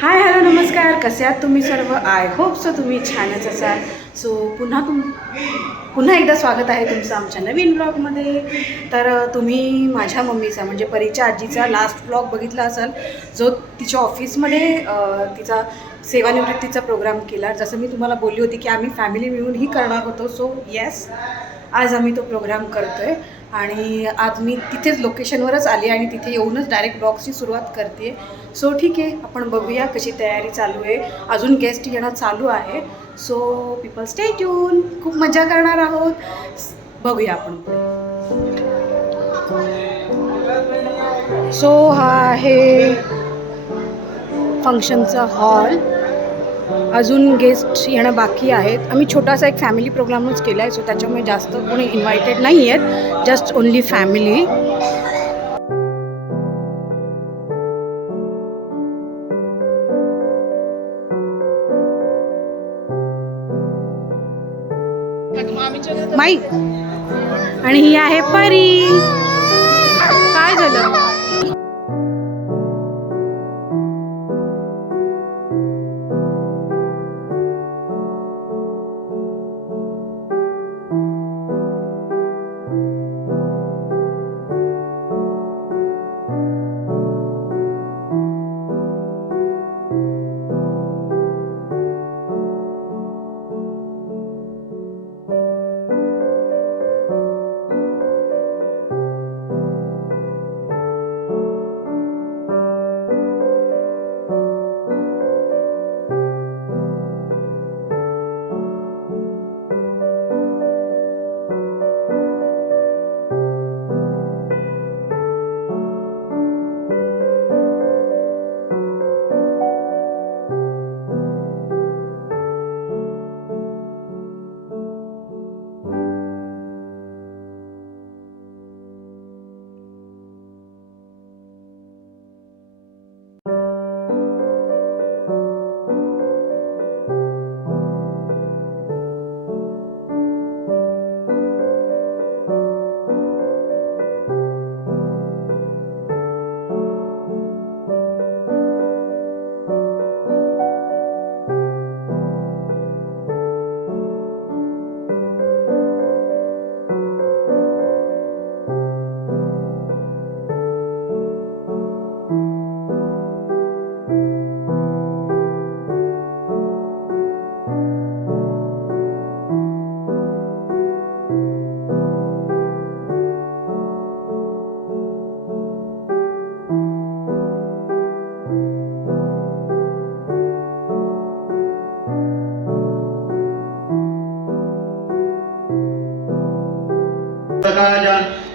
Hi hello नमस्कार, कसे आहात तुम्ही सर्व? आय होप सो तुम्ही छानच असाल. सो पुन्हा एकदा स्वागत आहे तुमचं आमच्या नवीन ब्लॉगमध्ये. तर तुम्ही माझ्या मम्मीचा म्हणजे परीच्या आजीचा लास्ट ब्लॉग बघितला असाल, जो तिच्या ऑफिसमध्ये तिचा सेवानिवृत्तीचा प्रोग्राम केला. जसं मी तुम्हाला बोलली होती की आम्ही फॅमिली मिळूनही करणार होतो. सो येस, आज आम्ही तो प्रोग्राम करतो आहे आणि आज मी तिथेच लोकेशनवरच आली आणि तिथे येऊनच डायरेक्ट ब्लॉगची सुरुवात करते. सो ठीक आहे, आपण बघूया कशी तयारी चालू आहे. अजून गेस्ट येणं चालू आहे. सो पीपल स्टे ट्यून, खूप मजा करणार आहोत. बघूया आपण पुढे. सो हा आहे फंक्शनचा हॉल. अजून गेस्ट येणं बाकी आहेत. आम्ही छोटासा एक फॅमिली प्रोग्रामच केला आहे. सो त्याच्यामुळे जास्त कोणी इन्व्हायटेड नाही आहेत, जस्ट ओन्ली फॅमिली. माई आणि ही आहे परी. काय झालं?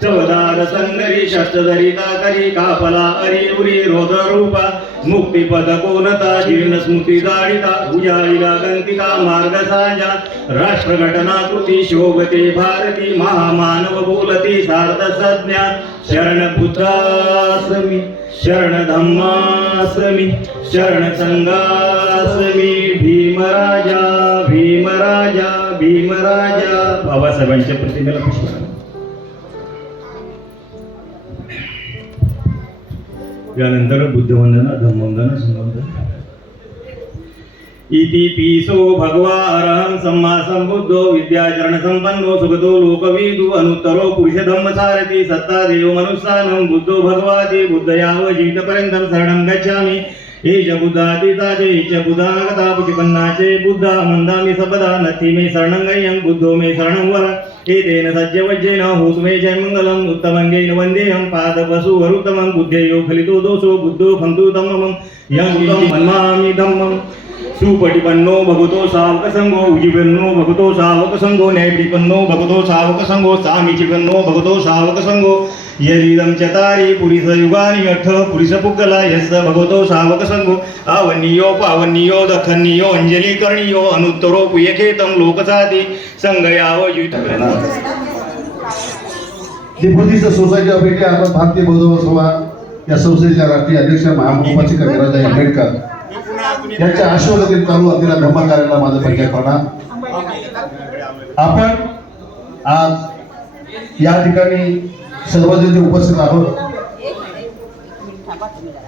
चवदार संगरी शस्त्रधरिता करी कापला अरी उरी रोध रूपा मुक्तिपद कोणता जीर्ण स्मृती जाळिता उजाळीला गंतिका मार्ग साजा राष्ट्रघटना कृती शोभते भारती महामानव बोलती सार्थ संज्ञा शरण बुद्धास्मी शरण धम्मास्मी शरण संघास्मी भीमराजा भीमराजा भीमराजा. बाबासाहेबांच्या प्रतिमेला पुष्प. यानंतर बुद्धवंदना धम्मवंदना संवंदना. इति पीसो भगवा अरहं सम्मा संबुद्धो विद्याचरण संपन्नो सुगतो लोकविदु अनुत्तरो पुरुष धम्म सारथी सत्ता देव मनुष्यानं बुद्धो भगवाति बुद्धयाव जीवितपर्यंतं शरणं गच्छामि. एच बुद्धातीताचे एच बुद्धागता पुचिपन्नाचे बुद्धा मंदामि सबदा नथि मे शरणं गय्यं बुद्धो मे शरणं वर. एतेन सज्जवज्जेन होतु मे जय मंगलम् उत्तमंगेन वन्देहं पादपशु वरुत्तमं बुद्धेयो फलितो दोषो बुद्धो खन्तु तममं यं बुद्धं मन्मामि धम्मं. सुपटिपन्नो भगवतो सावक संघो उजिपन्नो भगवतो सावक संघो न्यायपटिपन्नो भगवतो सावक संघो सामीचिपन्नो भगवतो सावक संघो. यदिदं चतारि पुरुष युगानि अठ पुरुष पुग्गला यस भगवतो सावक संघो. आवन्नियो पावन्नियो दखन्नियो अंजली करणियो अनुत्तरो पुयखेतं लोकसाति संगयाव युत. बुद्धिस्ट सोसायटी ऑफ इंडिया आपण भारतीय बौद्ध सभा या संस्थेच्या राष्ट्रीय अध्यक्ष महामहोपाध्याय कविराज आंबेडकर यांच्या आशीर्वादाने चालू असलेल्या धम्मकार्याला माझं परिचय करणार. आपण आज या ठिकाणी सर्वजण जे उपस्थित आहोत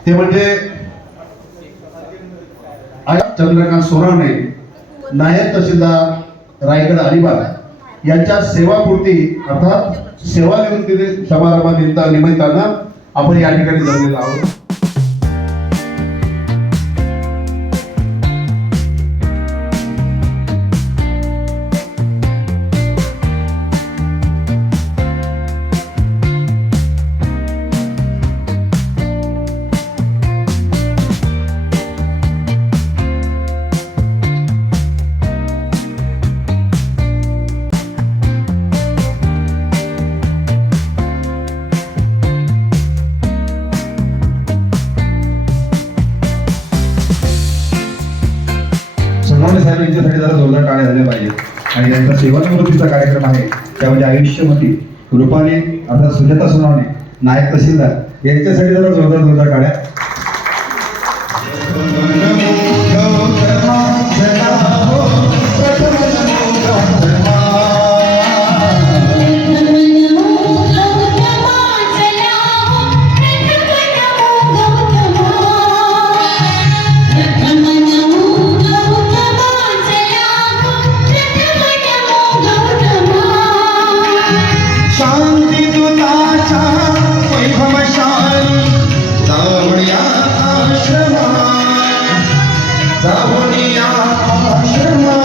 ते म्हणजे चंद्रकांत सोनावणे, नायब तहसीलदार रायगड अलिबाग यांच्या सेवापूर्ती अर्थात सेवानिवृत्ती समारंभानिमित्तानं आपण या ठिकाणी जमलेलो आहोत. सोनवणे साहेब यांच्यासाठी जरा जोरदार टाळ्या झाल्या पाहिजे. आणि त्यांचा सेवानिवृत्तीचा कार्यक्रम आहे त्यामध्ये आयुष्यमती रुपाली अर्थात सुजाता सोनवणे नायब तहसीलदार यांच्यासाठी जरा जोरदार टाळ्या. शांती दुताचा वैभवशाली जाऊया आश्रमा, जाऊया आश्रमा.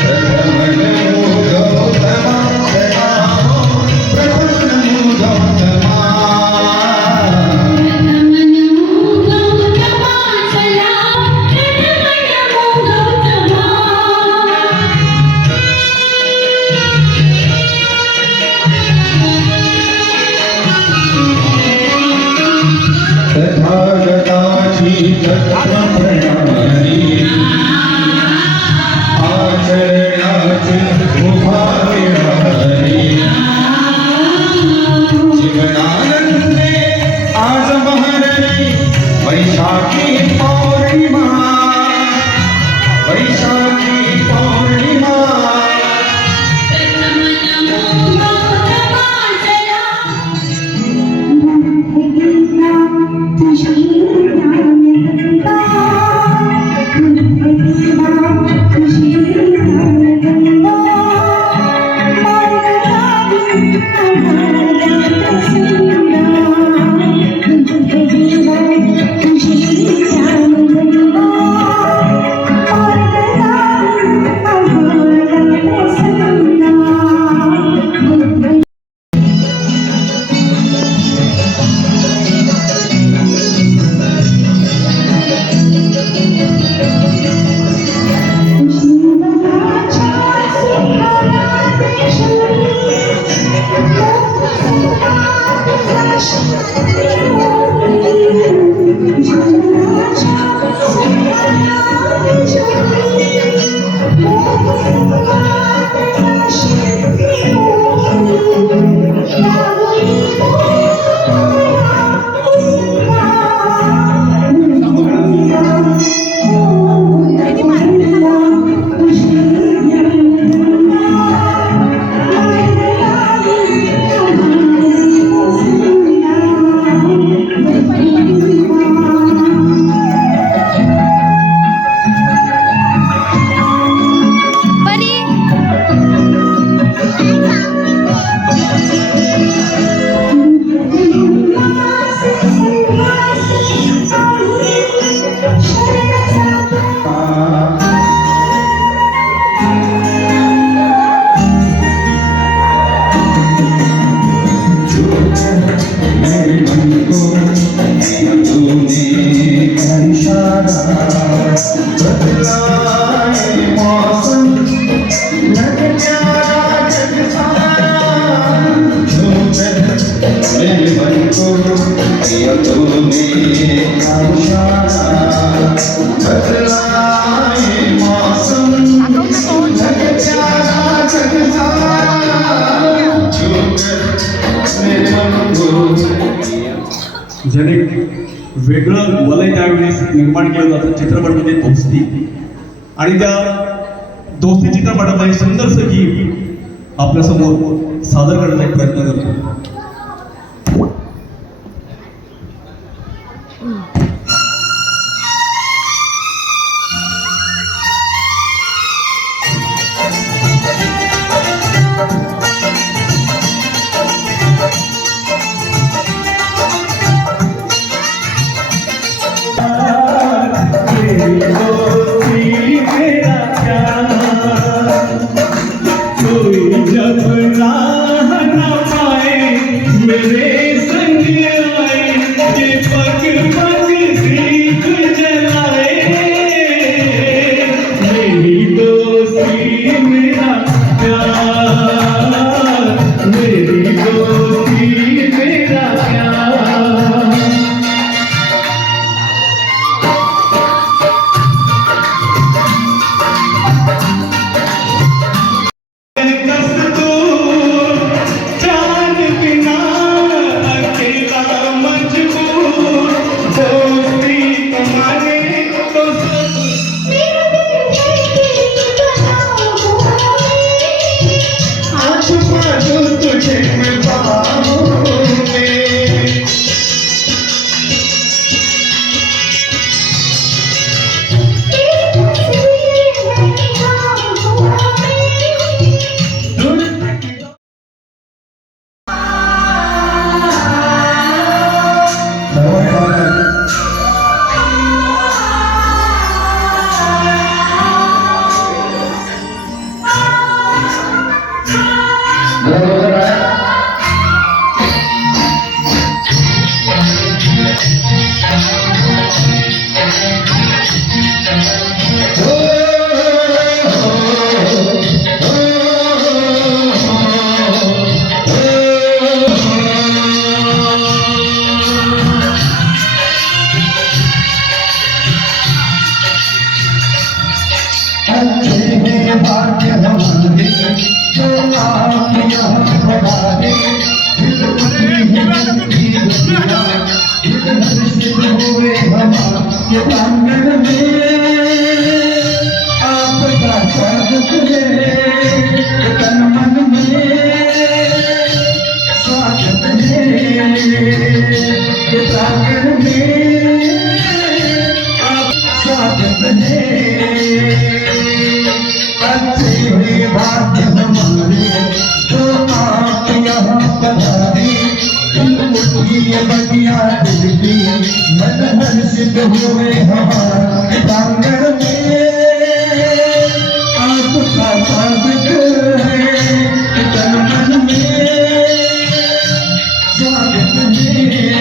प्रथम नमो गौतमा सदा प्रथम नमो गौतमा. तथागताची तत्त्वप्रणाली आचरणाची उभारी जीवनानंदे आज बहरली वैशाखी पौर्णिमा, वैशाखी पौर्णिमा. ज्याने वेगळं वलय त्यावेळेस निर्माण केलं जातं चित्रपट म्हणजे दोस्ती, आणि त्या दोस्ती चित्रपटामध्ये सुंदरसं गीत आपल्यासमोर सादर करण्याचा एक प्रयत्न करतो. भाग्य हमारे जो आप यहाँ पधारे दिल उठी दुनिया दिल हर्षित हुए हमारे प्रांगण में आपका स्वागत है तन मन में स्वागत है प्रांगण में आप स्वागत है अच्छे हुए भाग्य हमारे जो आप यहाँ पधारे दिल उठी बगिया दिल की मन हर्षित हुए हमारे प्रांगण में आपका स्वागत है तन मन में स्वागत है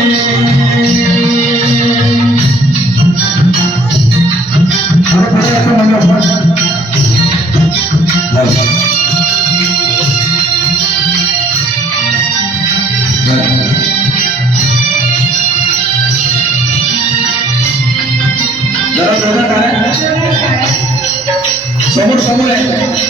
जरा जोरात आहे. समोर समोर आहे.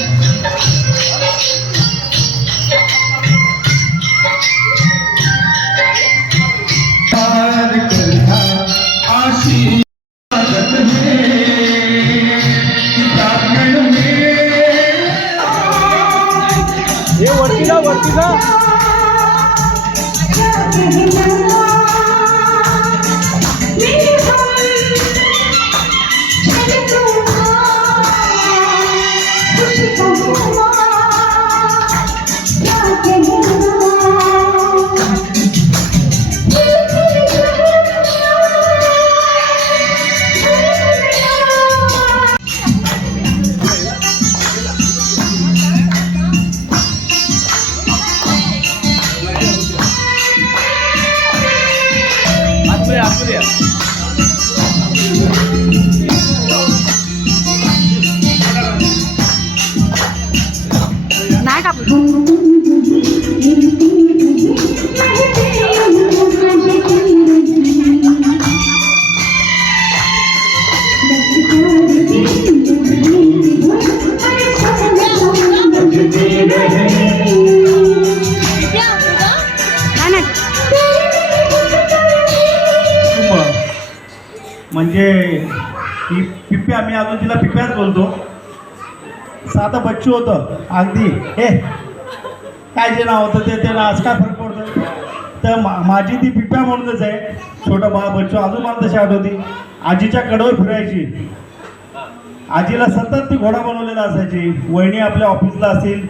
नाही का म्हणजे ही पिप्प्या, मी अजून तिला पिप्प्याच बोलतो. साधं बच्चू होतं अगदी. काय जे नाव होतं ते त्याला आज काय फरक पडतो. तर माझी ती पिप्प्या म्हणूनच आहे. छोटा बाळ बच्चू अजून मला तशी आठवती. आजीच्या कडवर फिरायची. आजीला सतत ती घोडा बनवलेला असायची. वहिनी आपल्या ऑफिसला असेल,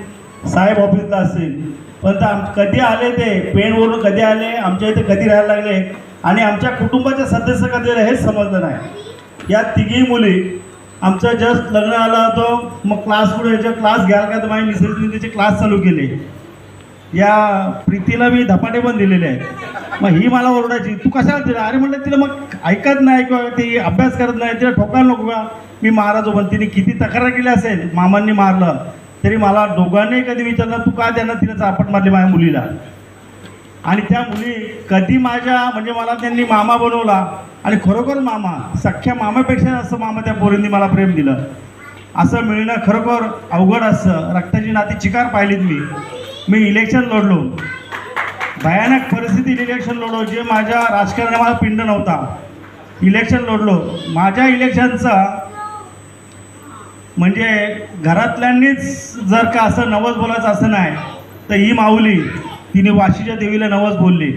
साहेब ऑफिसला असेल, पण कधी आले ते पेणवरून कधी आले, आमच्या इथे कधी राहायला लागले आणि आमच्या कुटुंबाचे सदस्य कधी हेच समजलं नाही. या तिघी मुली आमचं जस्ट लग्न आलं होतं. मग क्लास पुढे क्लास घ्याल का तर माझ्या मिसेसने त्याचे क्लास चालू केले. या प्रीतीला मी धपाटे पण दिलेले आहेत. मग ही मला ओरडायची, तू कशाला दिला. अरे म्हटलं तिला मग ऐकत नाही किंवा ती अभ्यास करत नाही, तिला ठोकायला नको का. मी महाराज पण तिने किती तक्रार केली असेल, मामांनी मारलं तरी मला दोघांनी कधी विचारलं तू का त्यांना तिला चापट मारली माझ्या मुलीला. आणि त्या मुली कधी माझ्या म्हणजे मला त्यांनी मामा बनवला. आणि खरोखर मामा, सख्ख्या मामापेक्षा असं मामा त्या पोरींनी मला प्रेम दिलं. असं मिळणं खरोखर अवघड असतं. रक्ताची नाती चिकार पाहिलीत. मी इलेक्शन लढलो, भयानक परिस्थितीत इलेक्शन लढलो. जे माझ्या राजकारणात मला पिंड नव्हता. इलेक्शन लढलो. माझ्या इलेक्शनचा म्हणजे घरातल्यांनीच जर का असं नवस बोलायचं असं नाही तर ही माऊली तिने वाशीच्या देवीला नवस बोलली.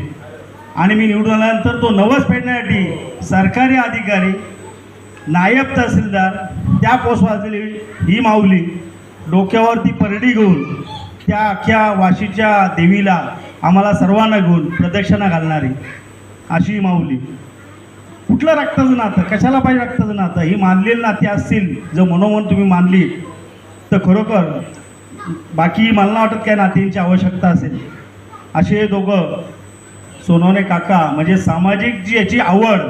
आणि मी निवडून आल्यानंतर तो नवस फेडण्यासाठी सरकारी अधिकारी, नायब तहसीलदार, त्या पोस्ट वाचलेली ही माऊली डोक्यावरती परडी घेऊन त्या अख्ख्या वाशीच्या देवीला आम्हाला सर्वांना घेऊन प्रदक्षिणा घालणारी अशी ही माऊली. कुठलं रक्ताचं नातं, कशाला पाहिजे रक्ताचं नातं. ही मानलेली नाती असतील जर मनोमन तुम्ही मानली तर खरोखर बाकी मला नाही वाटत काय नातींची आवश्यकता असेल. असे दोघं सोनवणे काका म्हणजे सामाजिक जी याची आवड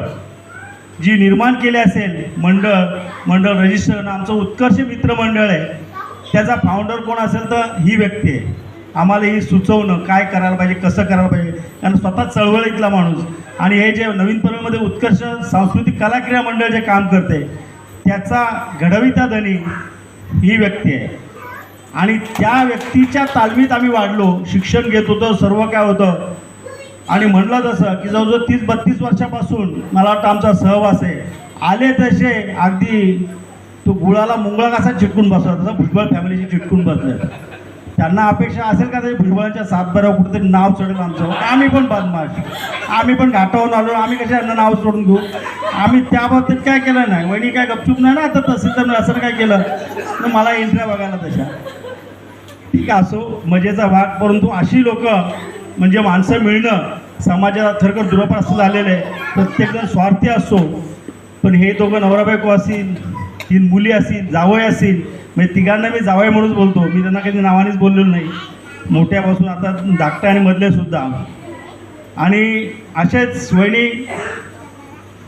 जी निर्माण केली असेल, मंडळ रजिस्टर आमचं उत्कर्ष मित्रमंडळ आहे, त्याचा फाउंडर कोण असेल तर ही व्यक्ती आहे. आम्हाला ही सुचवणं काय करायला पाहिजे, कसं करायला पाहिजे, कारण स्वतः चळवळीतला माणूस. आणि हे जे नवीन पनवेलमध्ये उत्कर्ष सांस्कृतिक कला क्रीडा मंडळ जे काम करते त्याचा घडविता धनी ही व्यक्ती आहे. आणि त्या व्यक्तीच्या तालमीत आम्ही वाढलो, शिक्षण घेत होतो, सर्व काय होतं. आणि म्हणलं तसं की जवळजवळ 30-32 वर्षापासून मला वाटतं आमचा सहवास आहे. आले तसे अगदी तो गुळाला मुंगळा कसा चिटकून बसला तसं भुजबळ फॅमिलीशी चिटकून बसले. त्यांना अपेक्षा असेल का तरी भुजबळांच्या सातबाऱ्यावर कुठेतरी नाव चढेल आमचं. आम्ही पण बदमाश, आम्ही पण घाटावून आलो, आम्ही कशा नाव सोडून घेऊ. आम्ही त्या बाबतीत काय केलं नाही. वहिनी काय गपचूप नाही ना, आता तहसीलदार असं काय केलं तर मला एंट्र्या बघायला तशा. ठीक आहे, असो मजेचा भाग. परंतु अशी लोक म्हणजे माणसं मिळणं समाजात खरंखर दुरापास्त झालेलं आहे. प्रत्येकजण स्वार्थी असतो. पण हे दोघं नवरा बायको असतील, 3 मुली असतील, जावई असतील, म्हणजे तिघांना मी जावई म्हणूनच बोलतो. मी त्यांना कधी नावानेच बोललेलो नाही, मोठ्यापासून आता धाकटा आणि मधले सुद्धा. आणि असेच वहिनी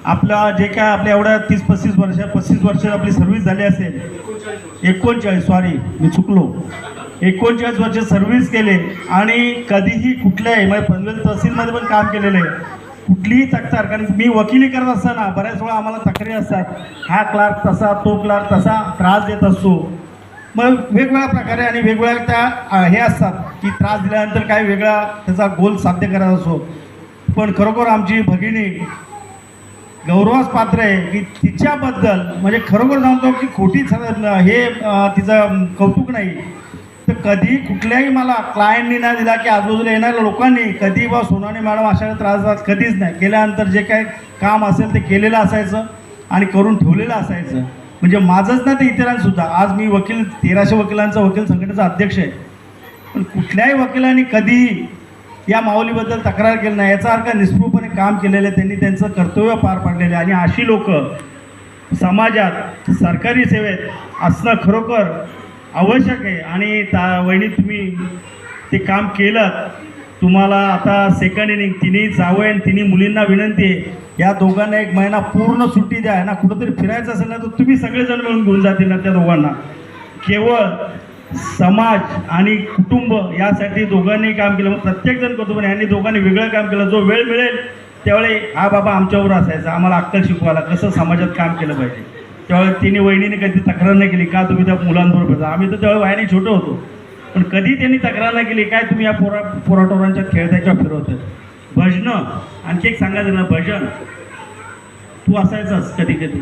आपला जे काय आपल्या एवढ्या 35 वर्ष आपली सर्व्हिस झाली असेल, 39 सॉरी मी चुकलो, 39 वर्ष सर्व्हिस केले. आणि कधीही कुठल्याही म्हणजे पनवेल तहसीलमध्ये पण काम केलेलं आहे. कुठलीही तक्रार, कारण मी वकिली करत असताना बऱ्याच वेळा आम्हाला तक्रारी असतात, हा क्लार्क तसा, तो क्लार्क तसा त्रास देत असतो. मग वेगवेगळ्या प्रकारे आणि वेगवेगळ्या त्या हे असतात की त्रास दिल्यानंतर काय वेगळा त्याचा गोल साध्य करायचा असतो. पण खरोखर आमची भगिनी गौरवास पात्र आहे की तिच्याबद्दल म्हणजे खरोखर सांगतो की खोटी हे तिचं कौतुक नाही. तर कधी कुठल्याही मला क्लायंटनी नाही दिला की आजूबाजूला येणाऱ्या लोकांनी कधी बा सोनाने मॅडम अशा त्रास कधीच नाही. केल्यानंतर जे काही काम असेल ते केलेलं असायचं आणि करून ठेवलेलं असायचं. म्हणजे माझंच ना ते इतरांसुद्धा. आज मी वकील 1300 वकिलांचा वकील संघटनेचा अध्यक्ष आहे. पण कुठल्याही वकिलांनी कधी या माऊलीबद्दल तक्रार केली नाही. याचा अर्थ निस्पृहपणे काम केलेलं आहे, त्यांनी त्यांचं कर्तव्य पार पाडलेलं आहे. आणि अशी लोक समाजात सरकारी सेवेत असणं खरोखर आवश्यक आहे. आणि वहिनी तुम्ही ते काम केलं. तुम्हाला आता सेकंड इनिंग तिन्ही जावं आणि तिन्ही मुलींना विनंती आहे, या दोघांना 1 महिना पूर्ण सुट्टी द्या ना. कुठंतरी फिरायचं असेल ना तर तुम्ही सगळेजण मिळून घेऊन जातील ना त्या दोघांना. केवळ समाज आणि कुटुंब यासाठी दोघांनी काम केलं. मग प्रत्येकजण करतो, पण यांनी दोघांनी वेगळं काम केलं. जो वेळ मिळेल त्यावेळी हा बाबा आमच्यावर असायचा, आम्हाला अक्कल शिकवायला कसं समाजात काम केलं पाहिजे. त्यावेळी तिने वहिनीने कधी तक्रार नाही केली का तुम्ही त्या मुलांबरोबर फिरता. आम्ही तर त्यावेळी वयाने छोटे होतो, पण कधी त्यांनी तक्रार नाही केली काय तुम्ही या पोराटोरांच्या खेळत्याच्या फिरवत. भजनं आणखी एक सांगायचं ना, भजन तू असायचंच कधी कधी.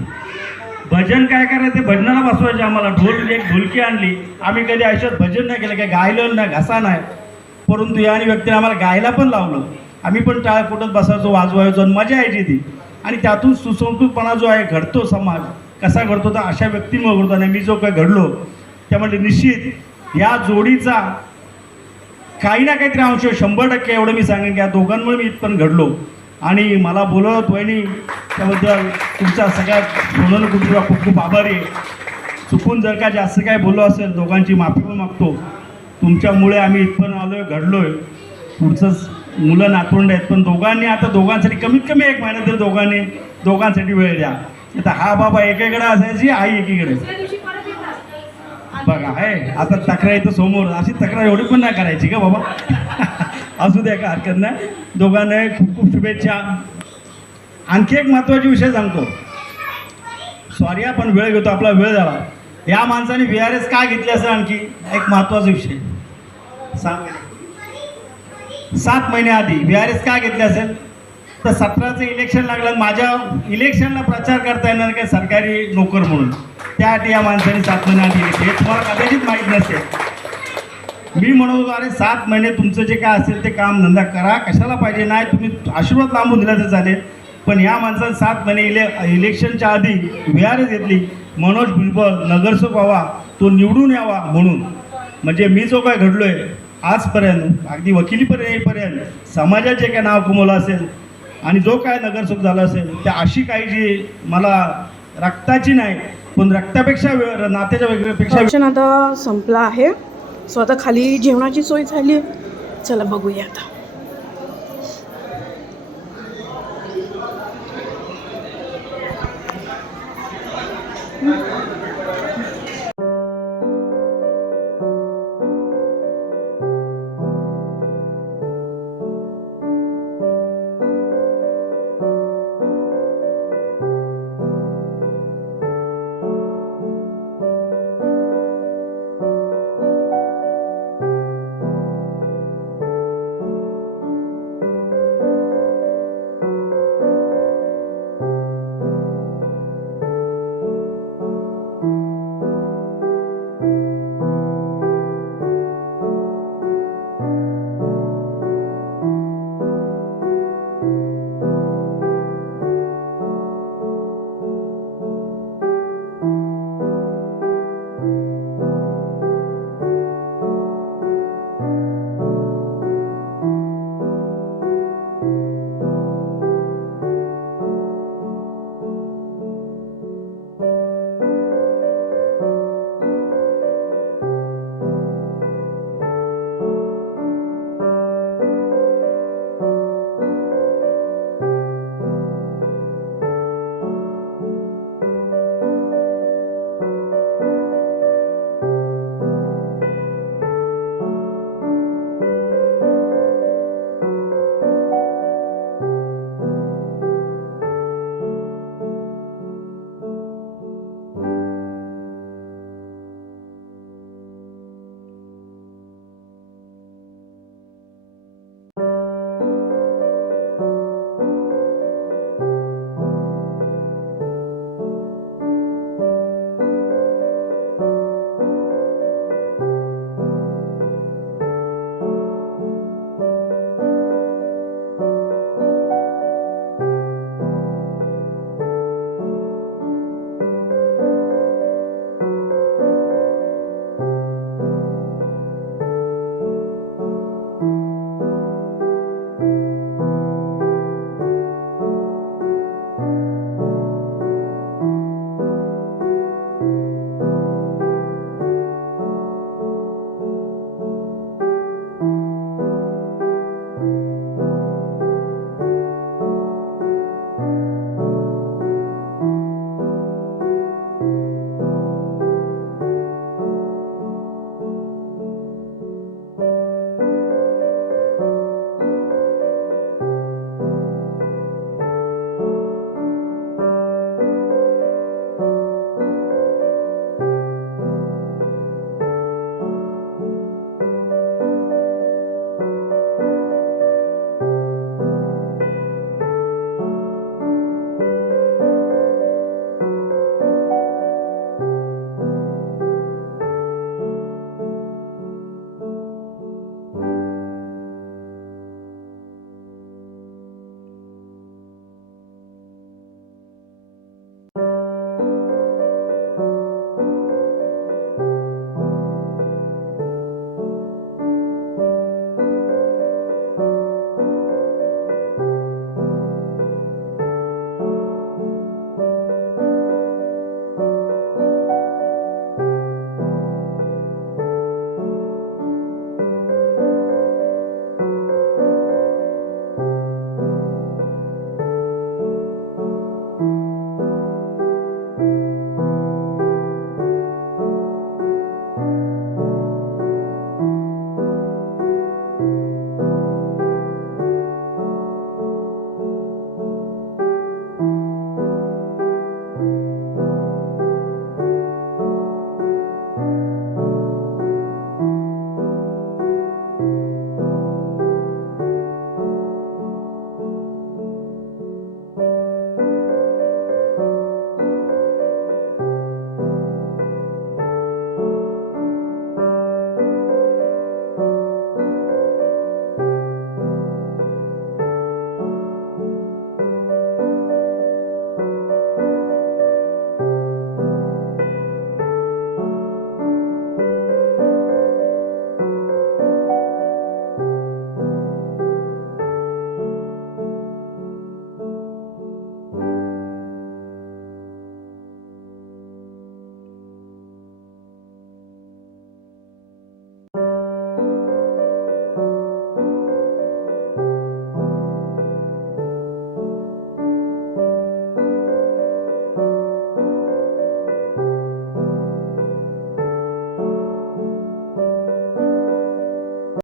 भजन काय करायचं, भजनाला बसवायचे आम्हाला. एक ढोलकी आणली, आम्ही कधी आयुष्यात भजन नाही केलं, काय गायलं नाही, घसा नाही. परंतु या व्यक्तीने आम्हाला गायला पण लावलं. आम्ही पण टाळ कुठत बसायचो, वाजवायचो आणि मजा यायची ती. आणि त्यातून सुसंस्कृतपणा जो आहे घडतो, समाज कसा घडतो तर अशा व्यक्तींमुळे घडतो. आणि मी जो काय घडलो त्यामध्ये निश्चित या जोडीचा काही ना काहीतरी अंश 100% एवढं मी सांगेन की या दोघांमुळे मी इथपर्यंत घडलो. आणि मला बोलवत वहिनी त्याबद्दल तुमच्या सगळ्या सोनून कुटुंबा खूप खूप आभारी आहे. चुकून जर का जास्त काय बोललो असेल दोघांची माफी पण मागतो. तुमच्यामुळे आम्ही इथपर्यंत आलो आहे, घडलो आहे. पुढचंच मुलं नातवंड आहेत, पण दोघांनी आता दोघांसाठी कमीत कमी 1 महिना तरी दोघांसाठी वेळ द्या. आता हा बाबा एकीकडे असायची, आई एकीकडे. बघा आहे आता तक्रार येतं समोर, अशी तक्रार एवढी पण नाही करायची का बाबा. असू द्या, का हरकत नाही. दोघांना खूप खूप शुभेच्छा. आणखी एक महत्त्वाचा विषय सांगतो. सॉरी आपण वेळ घेतो, आपला वेळ झाला. या माणसाने VRS काय घेतली असेल आणखी एक महत्त्वाचा विषय सांग. 7 महिने आधी VRS काय घेतले असेल तर 17चं इलेक्शन लागलं. माझ्या इलेक्शनला प्रचार करता येणार काय सरकारी नोकर म्हणून, त्यासाठी या माणसाने 7 महिने आधी घेतले. हे तुम्हाला कदाचित माहीत नसेल. मी म्हणत होतो अरे 7 महिने तुमचं जे काय असेल ते काम धंदा करा, कशाला पाहिजे नाही, तुम्ही आशीर्वाद लांबून दिला तर चालेल. पण या माणसाने 7 महिने इलेक्शनच्या आधी VRS घेतली. मनोज भुजबळ नगरसेवक व्हावा, तो निवडून यावा म्हणून. म्हणजे मी जो काय घडलो आहे आजपर्यंत, अगदी वकिलीपर्यंत येईपर्यंत समाजात जे काय नाव कमवलं असेल आणि जो काय नगरसेवक झाला असेल, त्या अशी काही जी मला रक्ताची नाही पण रक्तापेक्षा नात्याच्या वेगळ्यापेक्षा फंक्शन आता संपला आहे. सो आता खाली जेवणाची सोय झाली. चला बघूया आता.